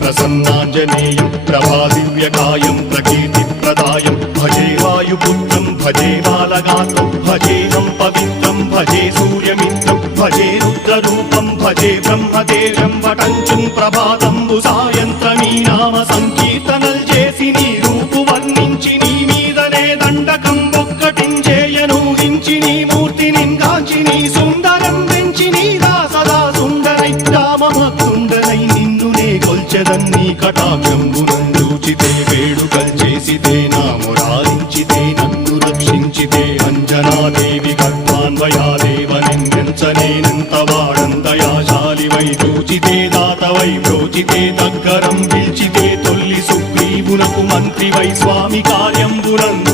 ప్రసన్నాంజనేయం ప్రభాదివ్యకాయం ప్రకీర్తిప్రదాయం భజే వాయుపుత్రం భజే బాలగాత్రం భజేహం పవిత్రం భజే సూర్యమిత్రం భజే రుద్రరూపం భజే బ్రహ్మదేవం వటంచుం ప్రభాతంబు సాయంత్రమీ నామ సంకీర్తనల్ చేసి నీ రూపు వర్ణించి నీ మీదనే దండకం ఒక్కటించేయనూహించి నీ మూర్తిని నింగాంచి నీ సుందరం పెంచి నీ దాసదా సుందరై రామభక్తుండనై నిన్ను కొల్చెదన్నీ కటాక్షంబునందూచితే వేడుకల్ చేసితే నా మురారించితే నన్ను రక్షించితే అంజనాదేవి గర్భాన్వయాదేవ నిందించనేనంత వాడంతయాశాలివై చూచితే దాతవై ప్రోచితే దగ్గరం పిలిచితే తొల్లి సుగ్రీవునకు మంత్రివై స్వామి కార్యంబునందు